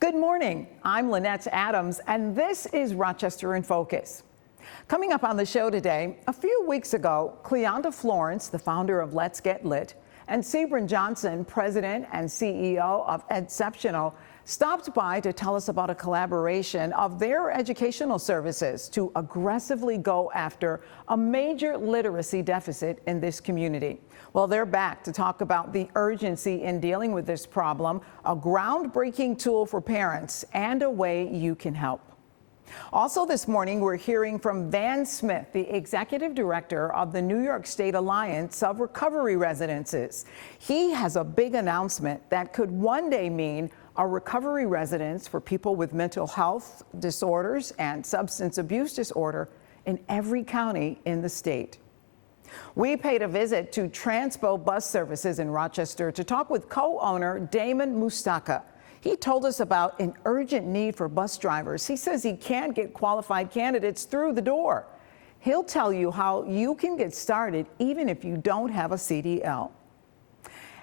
Good morning. I'm Lynette Adams, and this is Rochester in Focus. Coming up on the show today, a few weeks ago, Cleonda Florence, the founder of Let's Get Lit, and Sebron Johnson, president and CEO of EDceptional, stopped by to tell us about a collaboration of their educational services to aggressively go after a major literacy deficit in this community. Well, they're back to talk about the urgency in dealing with this problem, a groundbreaking tool for parents, and a way you can help. Also this morning, we're hearing from Van Smith, the executive director of the New York State Alliance of Recovery Residences. He has a big announcement that could one day mean a recovery residence for people with mental health disorders and substance abuse disorder in every county in the state. We paid a visit to Transpo Bus Services in Rochester to talk with co-owner Damon Mustaka. He told us about an urgent need for bus drivers. He says he can't get qualified candidates through the door. He'll tell you how you can get started even if you don't have a CDL.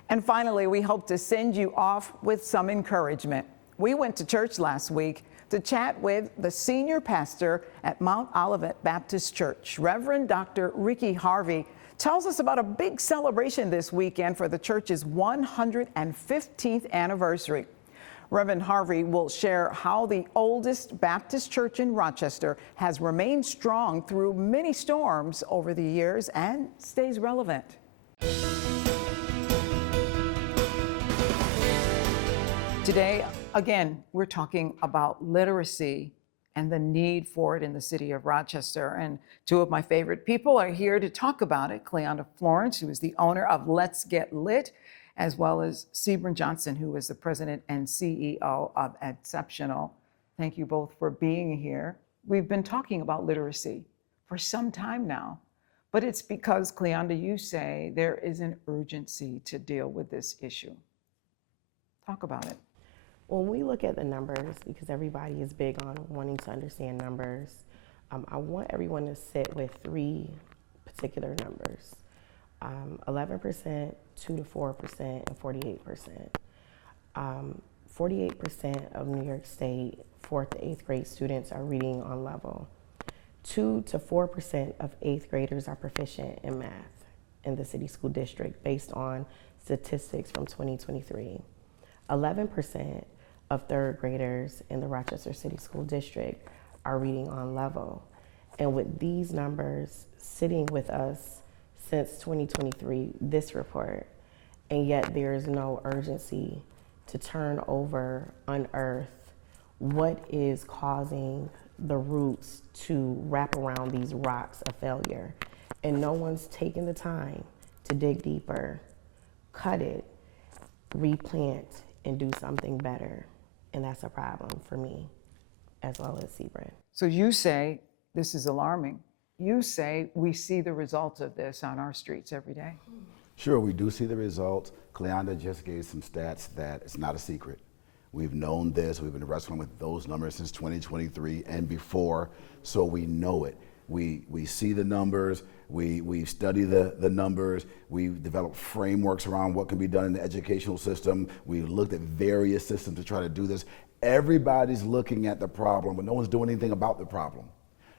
And finally, we hope to send you off with some encouragement. We went to church last week to chat with the senior pastor at Mount Olivet Baptist Church. Reverend Dr. Harvey tells us about a big celebration this weekend for the church's 115th anniversary. Reverend Harvey will share how the oldest Baptist church in Rochester has remained strong through many storms over the years and stays relevant. Today, again, we're talking about literacy and the need for it in the city of Rochester. And two of my favorite people are here to talk about it. Cleonda Florence, who is the owner of Let's Get Lit, as well as Sebron Johnson, who is the president and CEO of EDceptional. Thank you both for being here. We've been talking about literacy for some time now, but it's because, Cleonda, you say there is an urgency to deal with this issue. Talk about it. When we look at the numbers, because everybody is big on wanting to understand numbers, I want everyone to sit with three particular numbers. 11%, 2 to 4%, and 48%. 48% of New York State 4th to 8th grade students are reading on level. 2 to 4% of 8th graders are proficient in math in the city school district based on statistics from 2023. 11% of 3rd graders in the Rochester City School District are reading on level. And with these numbers sitting with us since 2023, this report, and yet there is no urgency to turn over, unearth what is causing the roots to wrap around these rocks of failure. And no one's taken the time to dig deeper, cut it, replant, and do something better. And that's a problem for me, as well as Sebron. So you say this is alarming. You say we see the results of this on our streets every day. Sure, we do see the results. Cleonda just gave some stats that it's not a secret. We've known this. We've been wrestling with those numbers since 2023 and before, so we know it. We see the numbers. We study the numbers. We've developed frameworks around what can be done in the educational system. We looked at various systems to try to do this. Everybody's looking at the problem, but no one's doing anything about the problem.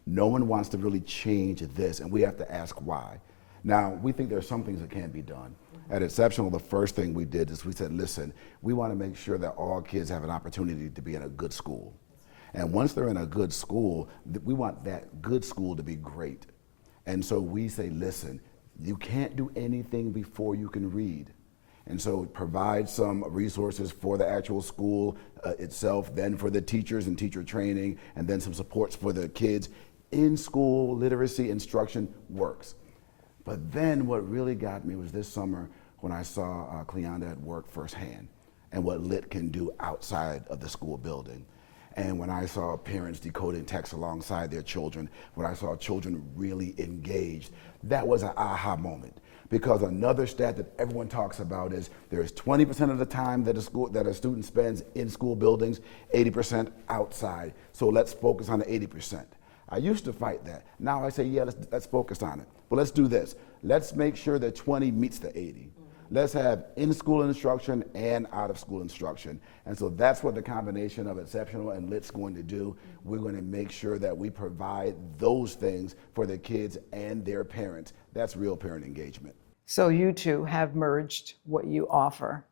No one wants to really change this, and we have to ask why. Now, we think there are some things that can be done. At EDceptional, the first thing we did is we said, listen, we want to make sure that all kids have an opportunity to be in a good school. And once they're in a good school, we want that good school to be great. And so we say, listen, you can't do anything before you can read. And so provide some resources for the actual school itself, then for the teachers and teacher training, and then some supports for the kids. In-school literacy instruction works. But then what really got me was this summer when I saw Cleonda at work firsthand and what LIT can do outside of the school building. And when I saw parents decoding text alongside their children, when I saw children really engaged, that was an aha moment. Because another stat that everyone talks about is there's 20% of the time that a student spends in school buildings, 80% outside. So let's focus on the 80%. I used to fight that. Now I say, yeah, let's focus on it. But let's do this. Let's make sure that 20 meets the 80. Let's have in-school instruction and out-of-school instruction. And so that's what the combination of EDceptional and Lit's going to do. We're going to make sure that we provide those things for the kids and their parents. That's real parent engagement. So you two have merged what you offer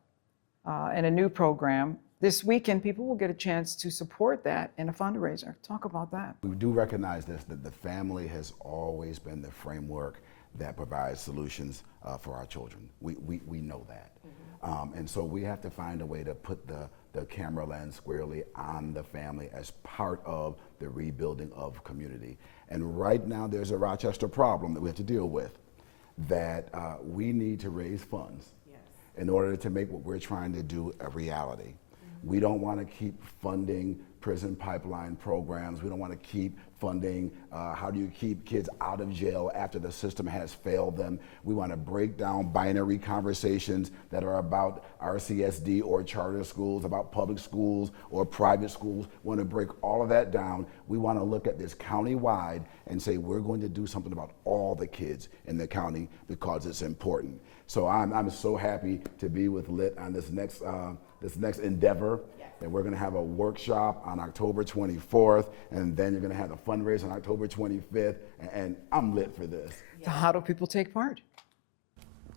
in a new program. This weekend, people will get a chance to support that in a fundraiser. Talk about that. We do recognize this, that the family has always been the framework that provides solutions for our children. We know that. And so we have to find a way to put the camera lens squarely on the family as part of the rebuilding of community. And right now there's a Rochester problem that we have to deal with, that we need to raise funds in order to make what we're trying to do a reality. We don't want to keep funding prison pipeline programs. We don't want to keep funding how do you keep kids out of jail after the system has failed them. We want to break down binary conversations that are about RCSD or charter schools, about public schools or private schools. We want to break all of that down. We want to look at this county-wide and say we're going to do something about all the kids in the county because it's important. So I'm so happy to be with Lit on this next endeavor. And we're going to have a workshop on October 24th, and then you're going to have the fundraiser on October 25th, and I'm lit for this. So how do people take part?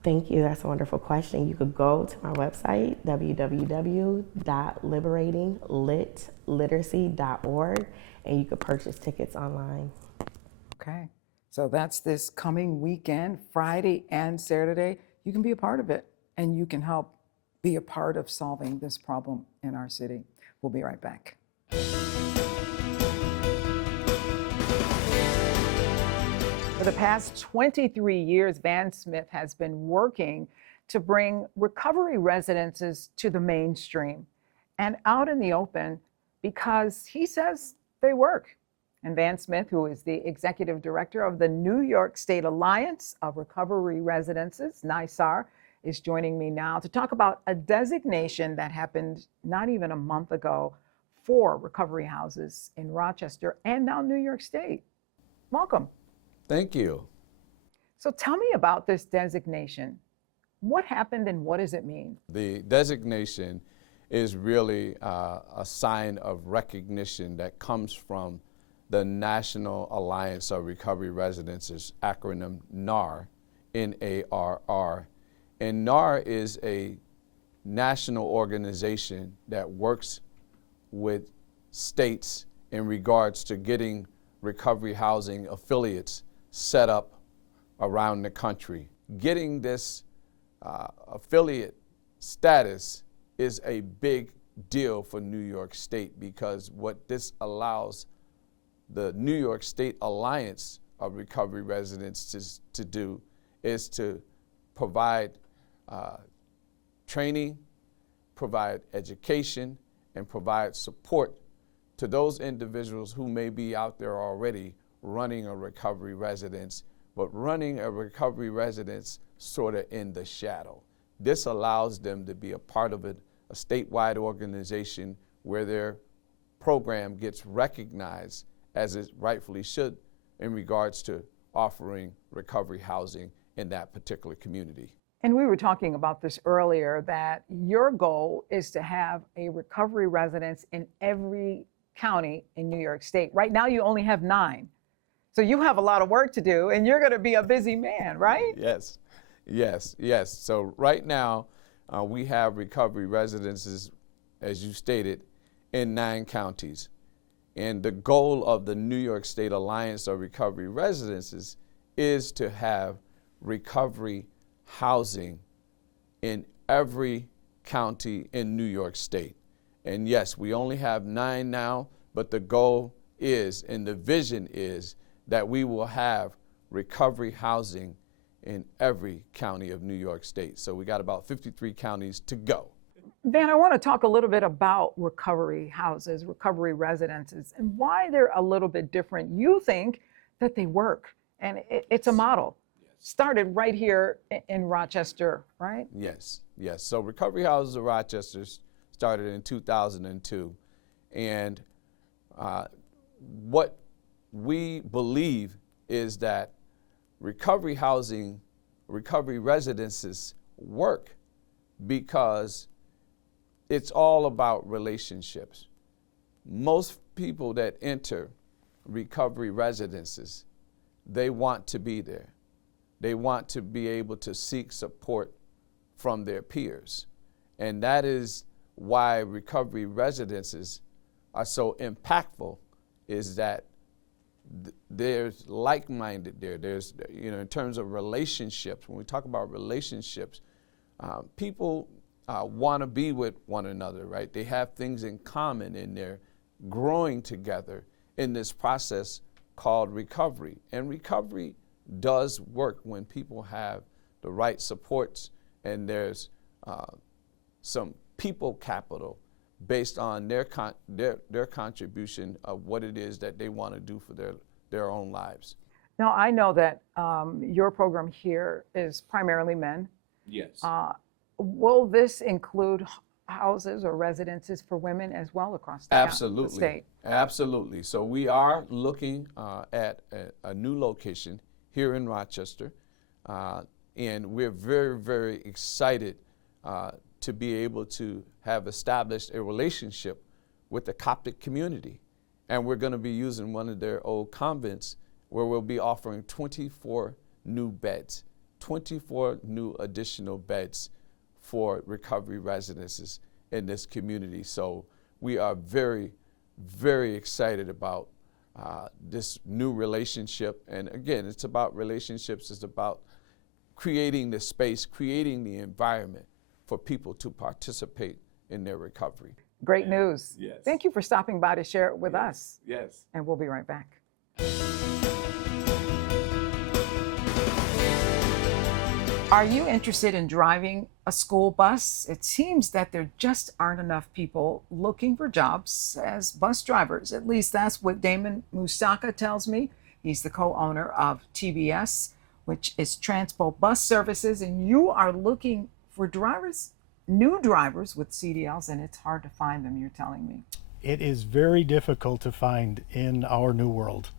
Thank you. That's a wonderful question. You could go to my website, www.liberatinglitliteracy.org, and you could purchase tickets online. Okay, so that's this coming weekend, Friday and Saturday. You can be a part of it, and you can help be a part of solving this problem in our city. We'll be right back. For the past 23 years, Van Smith has been working to bring recovery residences to the mainstream and out in the open because he says they work. And Van Smith, who is the executive director of the New York State Alliance of Recovery Residences, NYSAR, is joining me now to talk about a designation that happened not even a month ago for recovery houses in Rochester and now New York State. Welcome. Thank you. So tell me about this designation. What happened and what does it mean? The designation is really a sign of recognition that comes from the National Alliance of Recovery Residences, acronym NAR, N-A-R-R. And NAR is a national organization that works with states in regards to getting recovery housing affiliates set up around the country. Getting this affiliate status is a big deal for New York State because what this allows the New York State Alliance of Recovery Residences to do is to provide training, provide education, and provide support to those individuals who may be out there already running a recovery residence, but running a recovery residence sort of in the shadow. This allows them to be a part of a statewide organization where their program gets recognized as it rightfully should in regards to offering recovery housing in that particular community. And we were talking about this earlier, that your goal is to have a recovery residence in every county in New York State. Right now, you only have 9. So you have a lot of work to do, and you're going to be a busy man, right? Yes, yes, yes. So right now, we have recovery residences, as you stated, in 9 counties. And the goal of the New York State Alliance of Recovery Residences is to have recovery housing in every county in New York State. And yes, we only have 9 now, but the goal is, and the vision is, that we will have recovery housing in every county of New York State. So we got about 53 counties to go. Van, I want to talk a little bit about recovery houses, recovery residences, and why they're a little bit different. You think that they work, and it's a model. Started right here in Rochester, right? Yes, yes. So Recovery Houses of Rochester started in 2002. And what we believe is that recovery housing, recovery residences work because it's all about relationships. Most people that enter recovery residences, they want to be there. They want to be able to seek support from their peers. And that is why recovery residences are so impactful, is that there's like-minded there. There's, in terms of relationships, when we talk about relationships, people want to be with one another, right? They have things in common and they're growing together in this process called recovery. And recovery does work when people have the right supports and there's some people capital based on their contribution of what it is that they want to do for their own lives. Now, I know that your program here is primarily men. Yes. Will this include houses or residences for women as well across the state? Absolutely. So we are looking at a new location here in Rochester, and we're very, very excited to be able to have established a relationship with the Coptic community. And we're going to be using one of their old convents where we'll be offering 24 new beds, 24 new additional beds for recovery residences in this community. So we are very, very excited about this new relationship. And again, it's about relationships. It's about creating the space, creating the environment for people to participate in their recovery. Great news. Yes. Thank you for stopping by to share it with us. Yes. And we'll be right back. Are you interested in driving a school bus? It seems that there just aren't enough people looking for jobs as bus drivers. At least that's what Damon Mustaka tells me. He's the co-owner of TBS, which is Transpo Bus Services, and you are looking for drivers, new drivers with CDLs, and it's hard to find them, you're telling me. It is very difficult to find in our new world.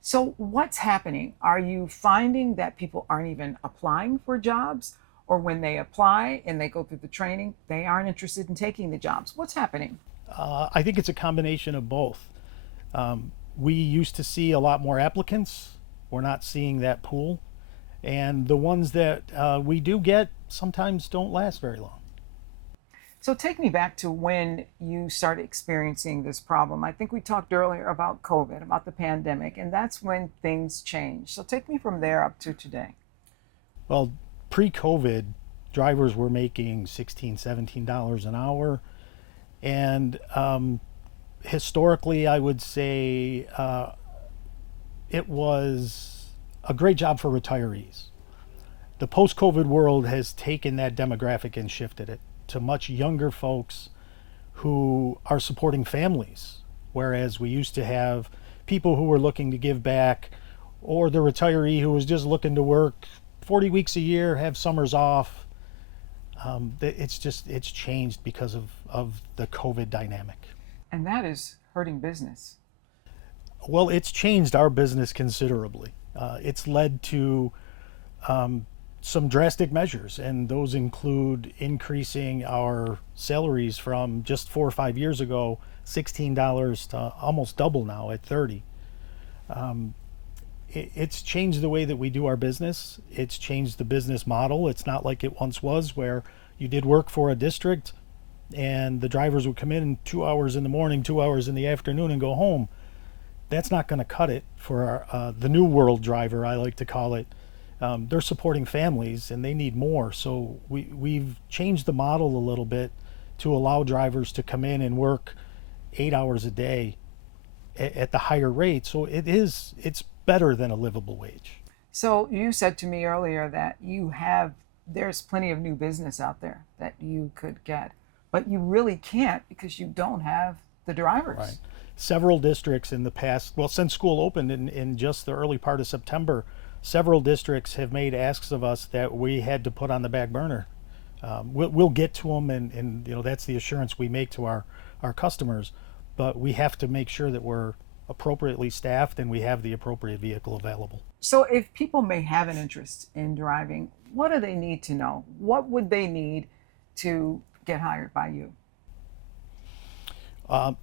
So what's happening? Are you finding that people aren't even applying for jobs, or when they apply and they go through the training, they aren't interested in taking the jobs? What's happening? I think it's a combination of both. We used to see a lot more applicants. We're not seeing that pool. And the ones that we do get sometimes don't last very long. So take me back to when you started experiencing this problem. I think we talked earlier about COVID, about the pandemic, and that's when things changed. So take me from there up to today. Well, pre-COVID, drivers were making $16, $17 an hour. And historically, I would say it was a great job for retirees. The post-COVID world has taken that demographic and shifted it to much younger folks who are supporting families, whereas we used to have people who were looking to give back, or the retiree who was just looking to work 40 weeks a year, have summers off. It's changed because of the COVID dynamic. And that is hurting business. Well, it's changed our business considerably. It's led to some drastic measures, and those include increasing our salaries from just 4 or 5 years ago, $16 to almost double now at $30. It's changed the way that we do our business. It's changed the business model. It's not like it once was, where you did work for a district and the drivers would come in 2 hours in the morning, 2 hours in the afternoon, and go home. That's not going to cut it for the new world driver, I like to call it. They're supporting families and they need more. So we've changed the model a little bit to allow drivers to come in and work 8 hours a day at the higher rate. So it's better than a livable wage. So you said to me earlier that there's plenty of new business out there that you could get, but you really can't because you don't have the drivers. Right. Several districts in the past, well, since school opened in just the early part of September, several districts have made asks of us that we had to put on the back burner. We'll get to them, and that's the assurance we make to our customers, but we have to make sure that we're appropriately staffed and we have the appropriate vehicle available. So if people may have an interest in driving, what do they need to know? What would they need to get hired by you?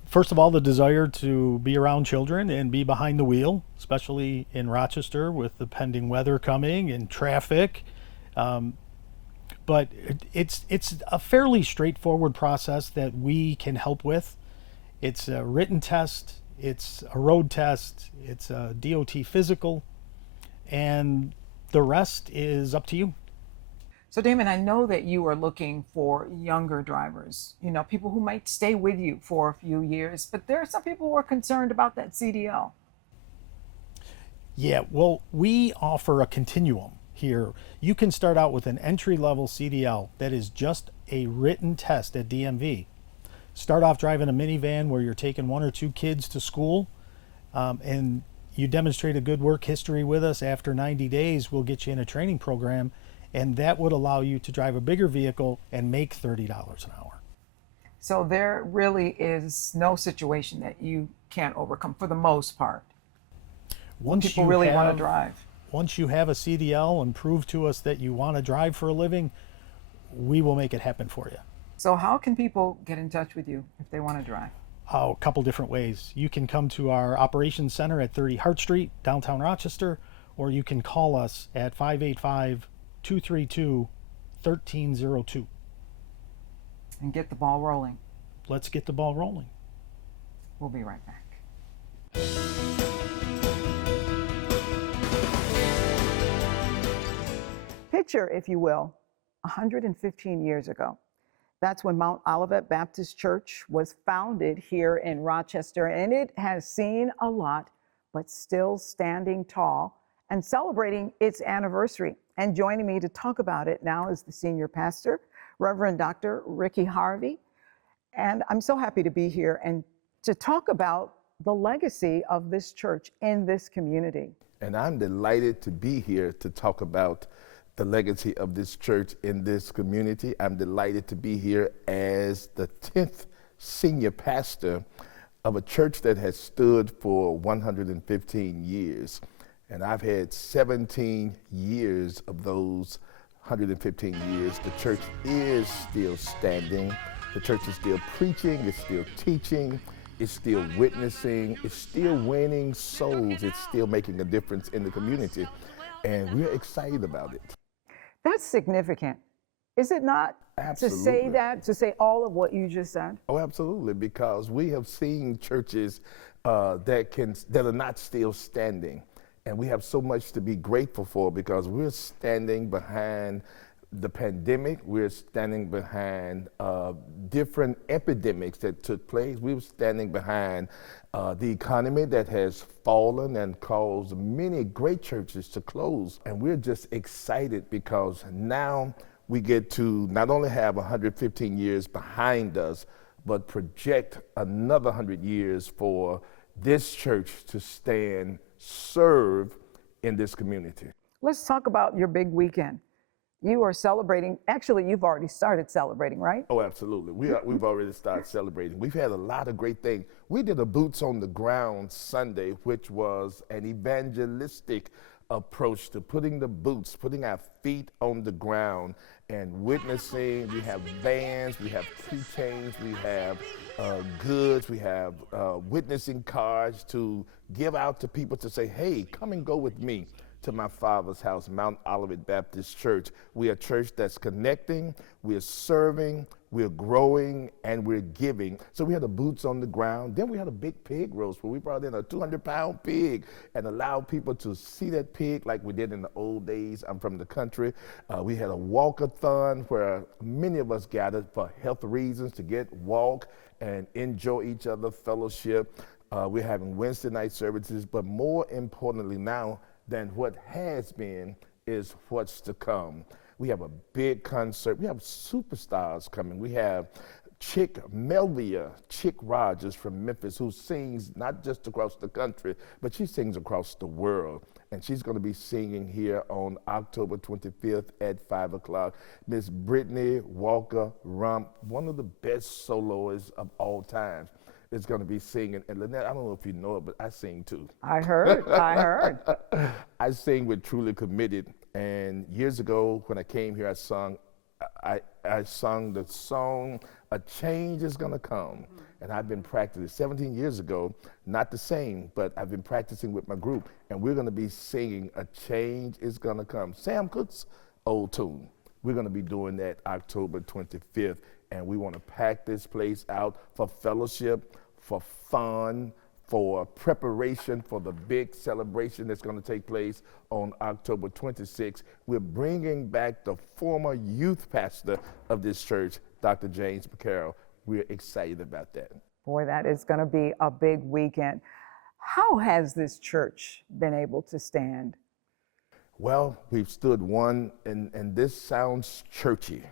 First of all, the desire to be around children and be behind the wheel, especially in Rochester with the pending weather coming and traffic. But it's a fairly straightforward process that we can help with. It's a written test, it's a road test, it's a DOT physical, and the rest is up to you. So Damon, I know that you are looking for younger drivers, people who might stay with you for a few years, but there are some people who are concerned about that CDL. Yeah, well, we offer a continuum here. You can start out with an entry-level CDL that is just a written test at DMV. Start off driving a minivan where you're taking one or two kids to school, and you demonstrate a good work history with us. After 90 days, we'll get you in a training program, and that would allow you to drive a bigger vehicle and make $30 an hour. So there really is no situation that you can't overcome for the most part. Once People you really have, want to drive. Once you have a CDL and prove to us that you want to drive for a living, we will make it happen for you. So how can people get in touch with you if they want to drive? A couple different ways. You can come to our operations center at 30 Hart Street, downtown Rochester, or you can call us at 585-232-1302. And get the ball rolling. Let's get the ball rolling. We'll be right back. Picture, if you will, 115 years ago. That's when Mount Olivet Baptist Church was founded here in Rochester, and it has seen a lot, but still standing tall and celebrating its anniversary. And joining me to talk about it now is the senior pastor, Reverend Dr. Harvey. And I'm so happy to be here and to talk about the legacy of this church in this community. And I'm delighted to be here to talk about the legacy of this church in this community. I'm delighted to be here as the 10th senior pastor of a church that has stood for 115 years. And I've had 17 years of those 115 years. The church is still standing. The church is still preaching, it's still teaching, it's still witnessing, it's still winning souls, it's still making a difference in the community. And we're excited about it. That's significant, is it not? Absolutely. To say all of what you just said? Oh, absolutely, because we have seen churches that are not still standing. And we have so much to be grateful for because we're standing behind the pandemic, we're standing behind different epidemics that took place. We were standing behind the economy that has fallen and caused many great churches to close. And we're just excited because now we get to not only have 115 years behind us, but project another 100 years for this church to stand, serve in this community. Let's talk about your big weekend. You are celebrating, actually you've already started celebrating, right? Oh, absolutely. We've already started celebrating. We've had a lot of great things. We did a Boots on the Ground Sunday, which was an evangelistic approach to putting our feet on the ground and witnessing. We have vans, we have keychains, we have goods, we have witnessing cards to give out to people to say, hey, come and go with me to my Father's house, Mount Olivet Baptist Church. We are a church that's connecting, we're serving, we're growing, and we're giving. So we had the boots on the ground. Then we had a big pig roast where we brought in a 200-pound pig and allowed people to see that pig like we did in the old days. I'm from the country. We had a walk-a-thon where many of us gathered for health reasons to walk and enjoy each other, fellowship. We're having Wednesday night services, but more importantly now, than what has been is what's to come. We have a big concert. We have superstars coming. We have Chick Rogers from Memphis, who sings not just across the country, but she sings across the world. And she's going to be singing here on October 25th at 5 o'clock. Miss Brittany Walker Rump, one of the best soloists of all time. is going to be singing. And Lynette, I don't know if you know it, but I sing too. I heard. I sing with Truly Committed. And years ago, when I came here, I sung the song, "A Change Is Gonna Come." And I've been practicing 17 years ago, not the same, but I've been practicing with my group. And we're gonna be singing "A Change Is Gonna Come," Sam Cooke's old tune. We're gonna be doing that October 25th. And we wanna pack this place out for fellowship, for fun, for preparation for the big celebration that's going to take place on October 26th. We're bringing back the former youth pastor of this church, Dr. James McCarroll. We're excited about that. Boy, that is going to be a big weekend. How has this church been able to stand? Well, we've stood one, and this sounds churchy,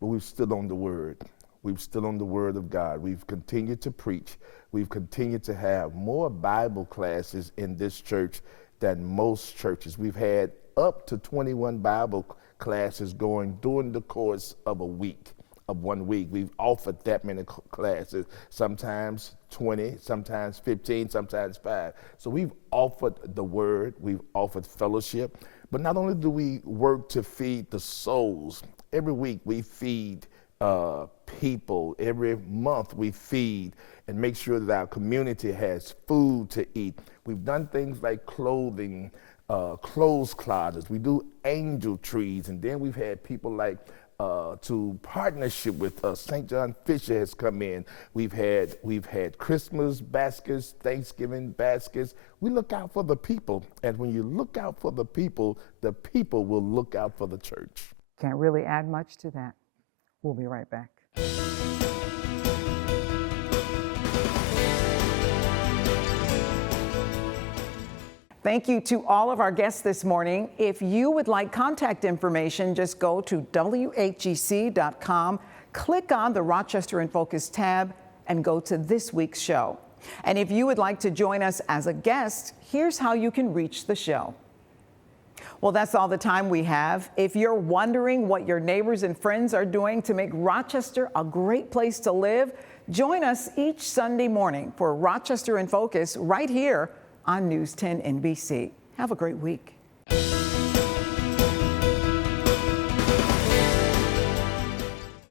but we've stood on the word. We've stood on the word of God. We've continued to preach. We've continued to have more Bible classes in this church than most churches. We've had up to 21 Bible classes going during the course of a week, of 1 week. We've offered that many classes, sometimes 20, sometimes 15, sometimes 5. So we've offered the word, we've offered fellowship, but not only do we work to feed the souls, every week we feed people. Every month we feed and make sure that our community has food to eat. We've done things like clothing, clothes closets. We do angel trees, and then we've had people like to partnership with us. St. John Fisher has come in. We've had Christmas baskets, Thanksgiving baskets. We look out for the people, and when you look out for the people will look out for the church. Can't really add much to that. We'll be right back. Thank you to all of our guests this morning. If you would like contact information, just go to WHGC.com, click on the Rochester in Focus tab, and go to this week's show. And if you would like to join us as a guest, here's how you can reach the show. Well, that's all the time we have. If you're wondering what your neighbors and friends are doing to make Rochester a great place to live, join us each Sunday morning for Rochester in Focus right here on News 10 NBC. Have a great week.